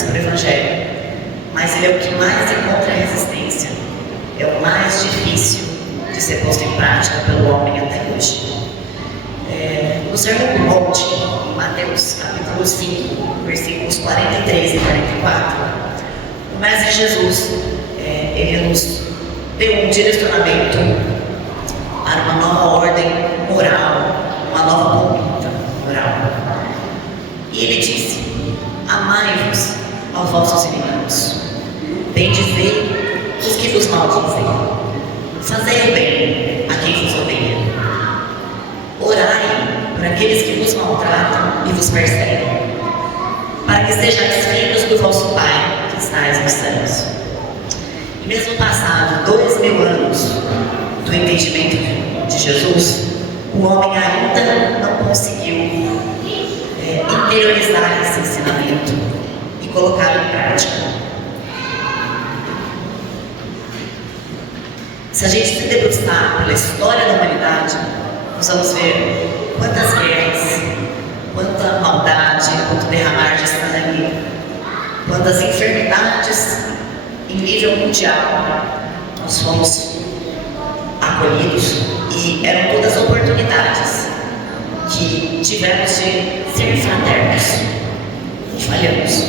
importantes para o Evangelho, mas ele é o que mais encontra resistência, é o mais difícil de ser posto em prática pelo homem até hoje. No Sermão do Monte, em Mateus capítulo 5, versículos 43 e 44, o Mestre Jesus ele nos deu um direcionamento para uma nova ordem moral, uma nova conduta moral. E ele disse: amai-vos aos vossos inimigos, bendizei os que vos maldizem, fazei o bem a quem vos odeia, orai por aqueles que vos maltratam e vos perseguem, para que sejais filhos do vosso Pai que estais nos céus. E mesmo passado 2000 anos do entendimento de Jesus, o homem ainda não conseguiu interiorizar esse ensinamento e colocá-lo em prática. Se a gente se debruçar pela história da humanidade, nós vamos ver quantas guerras, quanta maldade, quanto derramar de sangue, quantas enfermidades em nível mundial nós fomos acolhidos, e eram todas oportunidades que tivemos de ser fraternos e falhamos.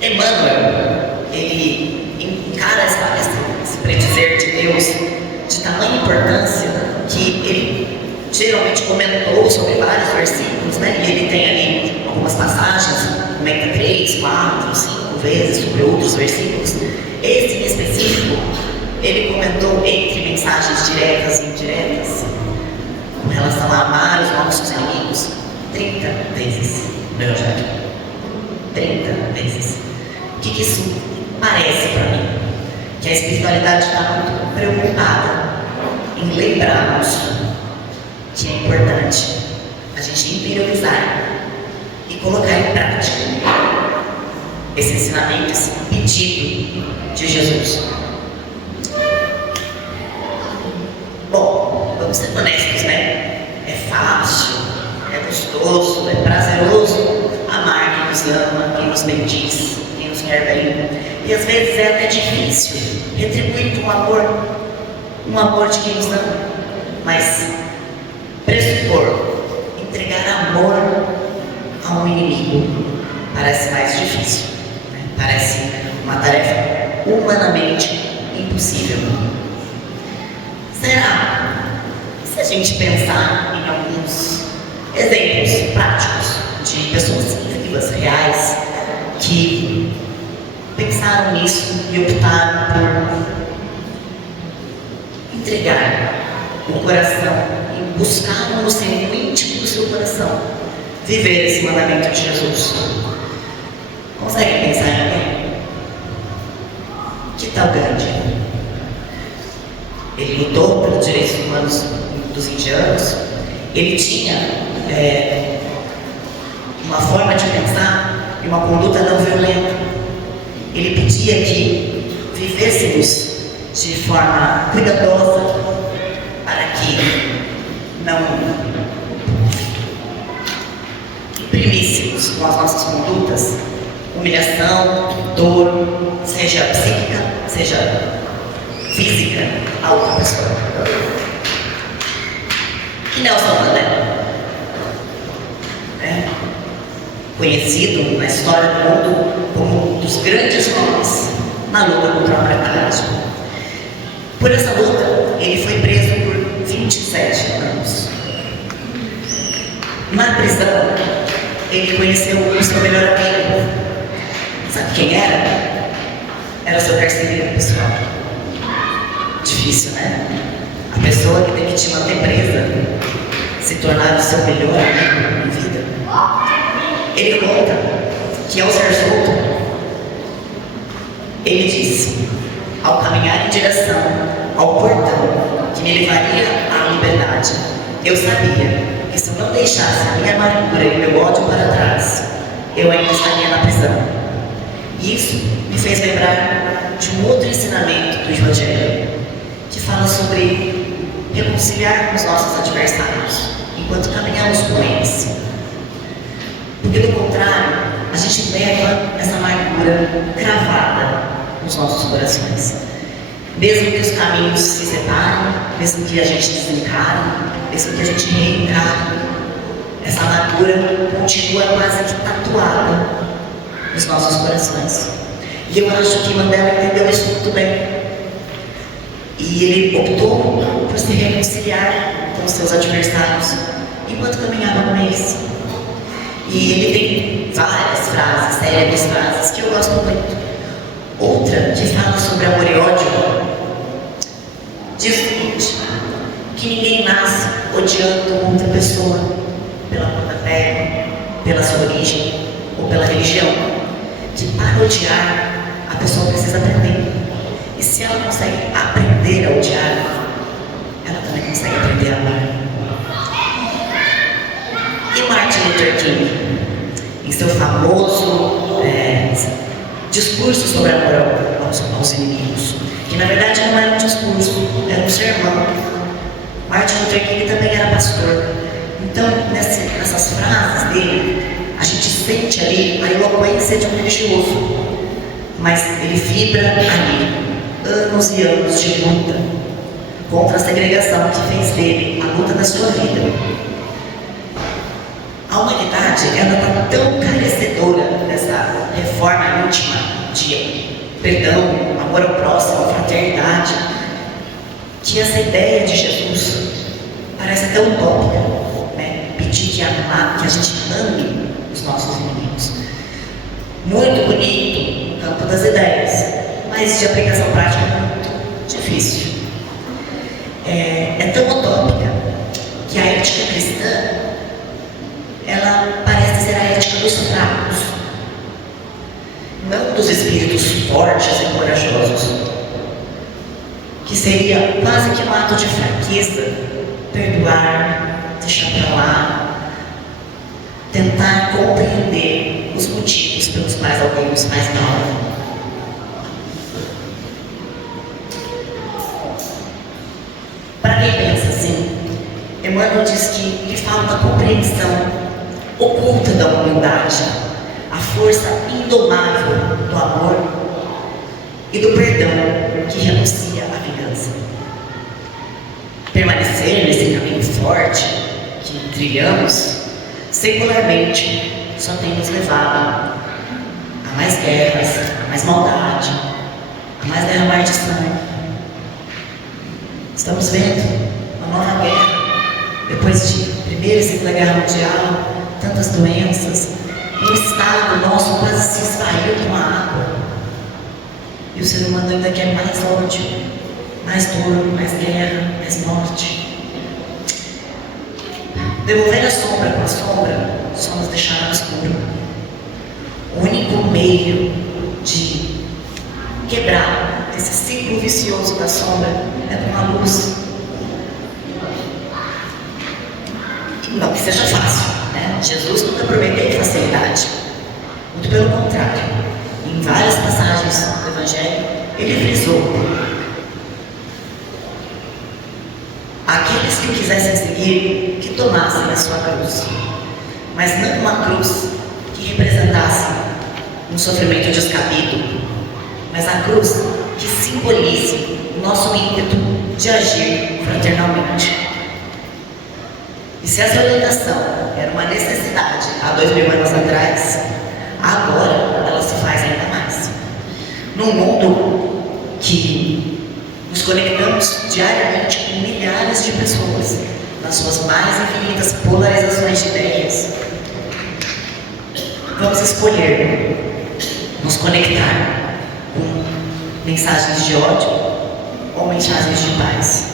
Emmanuel, ele encara esse predizer de Deus de tamanha importância que ele geralmente comentou sobre vários versículos, né? E ele tem ali algumas passagens, comenta 3, 4, 5 vezes sobre outros versículos. Esse em específico, ele comentou entre mensagens diretas e indiretas com relação a amar os nossos inimigos 30 vezes no Evangelho. 30 vezes. O que isso parece para mim? Que a espiritualidade está muito preocupada em lembrarmos que é importante a gente interiorizar e colocar em prática esse ensinamento, esse pedido de Jesus. Bom, vamos ser honestos, né? É fácil, é gostoso, é prazeroso amar quem nos ama, quem nos bendiz, quem nos quer bem. E às vezes é até difícil retribuir com um amor de quem nos ama. Mas pressupor, entregar amor a um inimigo parece mais difícil, né? Parece uma tarefa humanamente impossível. Será? Se a gente pensar em alguns exemplos práticos de pessoas vivas, reais, que pensaram nisso e optaram por entregar o coração e buscar no centro íntimo do seu coração viver esse mandamento de Jesus. Consegue pensar em alguém? Que tal Gandhi? Ele lutou pelos direitos humanos dos indianos. Ele tinha uma forma de pensar e uma conduta não violenta. Ele pedia que vivêssemos de forma cuidadosa para que não imprimíssemos com as nossas condutas humilhação, dor, seja psíquica, seja física, a outra pessoa. E Nelson Mandela, conhecido na história do mundo como um dos grandes nomes na luta contra a apartheid. Por essa luta, ele foi preso por 27 anos. Na prisão, ele conheceu o seu melhor amigo. Sabe quem era? Era o seu carcereiro pessoal. Difícil, né? A pessoa que tem que te manter presa se tornar o seu melhor amigo em vida. Ele conta que ao ser solto, ele disse: ao caminhar em direção ao portão que me levaria à liberdade, eu sabia que se eu não deixasse a minha amargura e meu ódio para trás, eu ainda estaria na prisão. E isso me fez lembrar de um outro ensinamento do Evangelho, que fala sobre reconciliar com os nossos adversários enquanto caminhamos com eles. Porque do contrário, a gente leva essa amargura cravada nos nossos corações. Mesmo que os caminhos se separem, mesmo que a gente desencare, mesmo que a gente reencare, essa amargura continua quase que tatuada nos nossos corações. E eu acho que Mandela entendeu isso muito bem. E ele optou por se reconciliar com os seus adversários enquanto caminhava com eles. E ele tem várias frases, célebres frases, que eu gosto muito. Outra que fala sobre amor e ódio diz o seguinte: que ninguém nasce odiando outra pessoa pela cor da pele, pela sua origem ou pela religião. Que para odiar, a pessoa precisa aprender. E se ela consegue aprender a odiar, ela também consegue aprender a amar. E Martin Luther King, em seu famoso discurso sobre amor aos inimigos, que na verdade não era um discurso, era um sermão. Martin Luther King também era pastor. Então, nessas frases dele, a gente sente ali a eloquência de um religioso, mas ele vibra ali anos e anos de luta contra a segregação que fez dele a luta da sua vida. A humanidade, ela está tão carecedora dessa reforma íntima de perdão, amor ao próximo, fraternidade, que essa ideia de Jesus parece até utópica, né? Pedir que a gente ame os nossos inimigos. Muito bonito no campo das ideias, mas de aplicação prática é muito difícil. É tão utópica que a ética cristã, ela parece ser a ética dos fracos, não dos espíritos fortes e corajosos, que seria quase que um ato de fraqueza, perdoar, deixar para lá, tentar compreender os motivos pelos quais alguém nos faz mal. Para quem pensa assim, Emmanuel diz que lhe falta a compreensão oculta da humildade, a força indomável do amor e do perdão que renuncia à vingança. Permanecer nesse caminho forte que trilhamos, secularmente, só tem nos levado a mais guerras, a mais maldade, a mais derramar de sangue. Estamos vendo uma nova guerra, depois de Primeira e Segunda Guerra Mundial, tantas doenças, o estado nosso quase se esvaiu com a água. E o ser humano ainda quer mais ódio, mais dor, mais guerra, mais morte. Devolver a sombra com a sombra só nos deixará no escuro. O único meio de quebrar esse ciclo vicioso da sombra é com a luz. Não que seja fácil, né? Jesus nunca prometeu facilidade. Muito pelo contrário. Em várias passagens do Evangelho, ele frisou: aqueles que o quisessem seguir, que tomassem a sua cruz. Mas não uma cruz que representasse um sofrimento descabido, mas a cruz que simbolize o nosso ímpeto de agir fraternalmente. E se essa orientação era uma necessidade há 2000 anos atrás, agora ela se faz ainda mais. Num mundo que nos conectamos diariamente com milhares de pessoas, nas suas mais infinitas polarizações de ideias, vamos escolher nos conectar com mensagens de ódio ou mensagens de paz.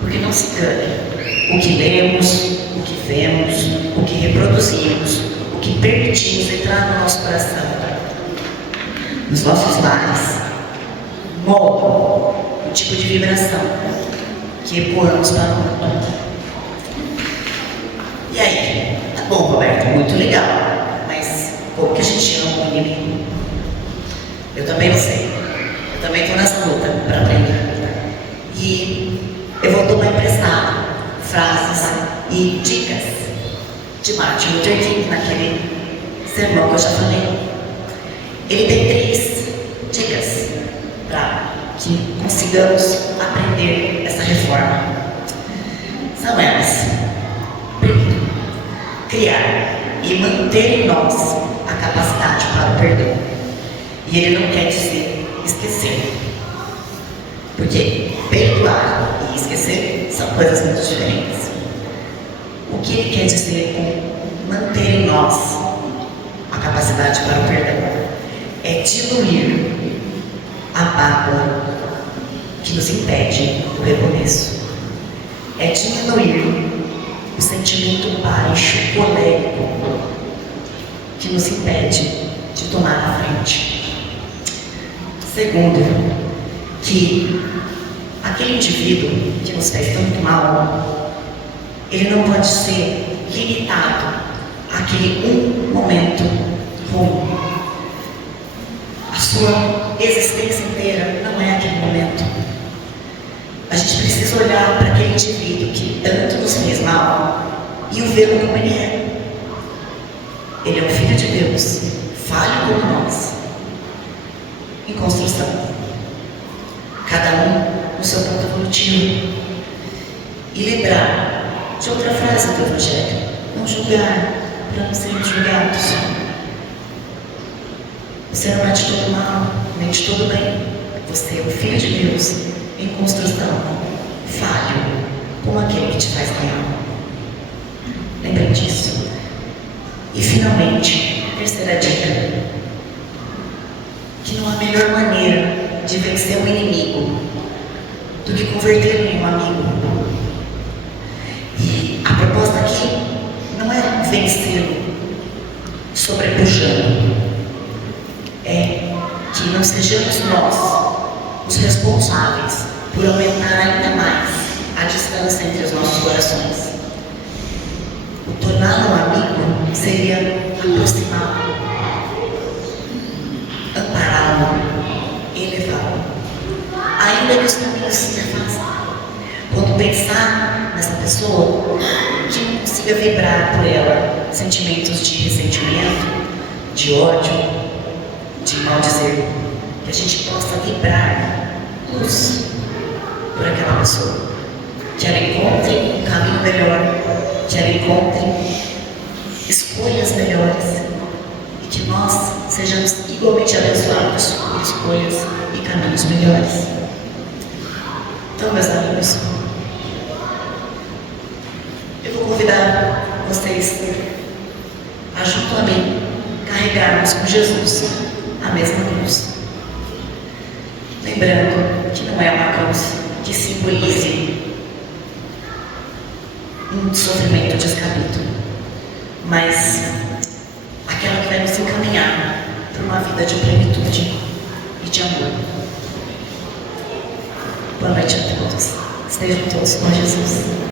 Porque não se engane, o que lemos, o que vemos, o que reproduzimos, o que permitimos entrar no nosso coração, nos nossos lares, moldam o tipo de vibração que ecoamos para o mundo. E aí? Tá bom, Roberto, muito legal, mas como que a gente ama o inimigo? Eu também não sei. Eu também estou nessa luta para aprender. E eu vou tomar emprestado frases e dicas de Martin Luther King naquele sermão que eu já falei. Ele tem 3 dicas para que consigamos aprender essa reforma. São elas: primeiro, criar e manter em nós a capacidade para o perdão. E ele não quer dizer esquecer, porque perdoar e esquecer são coisas muito diferentes. O que ele quer dizer com manter em nós a capacidade para o perdão? É diluir a mágoa que nos impede do recomeço. É diminuir o sentimento baixo, colérico, que nos impede de tomar a frente. Segundo, que aquele indivíduo que nos fez tanto mal, ele não pode ser limitado àquele momento ruim. A sua existência inteira não é aquele momento. A gente precisa olhar para aquele indivíduo que tanto nos fez mal e o ver como ele é. Ele é um filho de Deus, falho como nós, em construção. Cada um no seu ponto evolutivo. E lembrar de outra frase do Evangelho: não julgar para não sermos julgados. Você não é de todo mal, nem de todo bem. Você é um filho de Deus em construção, falho, como aquele que te faz mal. Lembre disso. E finalmente, terceira dica: que não há melhor maneira de vencer um inimigo do que convertê-lo em um amigo. E a proposta aqui não é vencê-lo sobrepujando, é que não sejamos nós os responsáveis por aumentar ainda mais a distância entre os nossos corações. O torná-lo um amigo seria aproximá-lo, ampará-lo, elevá-lo, ainda que os caminhos se afastem. Quando pensar nessa pessoa, que não consiga vibrar por ela sentimentos de ressentimento, de ódio, de mal dizer, que a gente possa vibrar luz por aquela pessoa, que ela encontre um caminho melhor, que ela encontre escolhas melhores e que nós sejamos igualmente abençoados por escolhas e caminhos melhores. Então, meus amigos, eu vou convidar vocês a, junto a mim, carregarmos com Jesus a mesma cruz. Lembrando que não é uma cruz que simbolize um sofrimento descabido, mas aquela que vai nos encaminhar para uma vida de plenitude e de amor. Boa noite a todos. Estejam todos com Jesus.